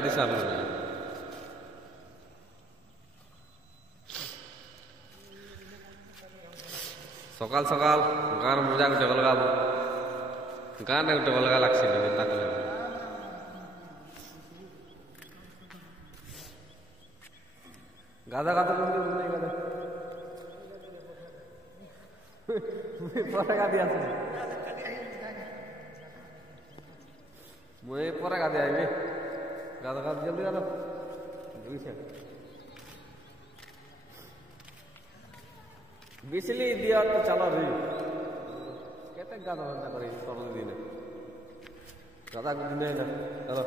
গাদি চালু না সকাল সকাল গান মজা গুটে অলগা গান গুটে অলগা লাগছে তাকলে গাদা গাদা করতে বলে গাদা পরে গাদি আছে মই পরে গাদি আইবে গাদা গাদা জলদি গাদা দুইছে बिजली दिया तो चलो भी कहते गादा बंदा करी सोलह दिन गादा को दिन ना चलो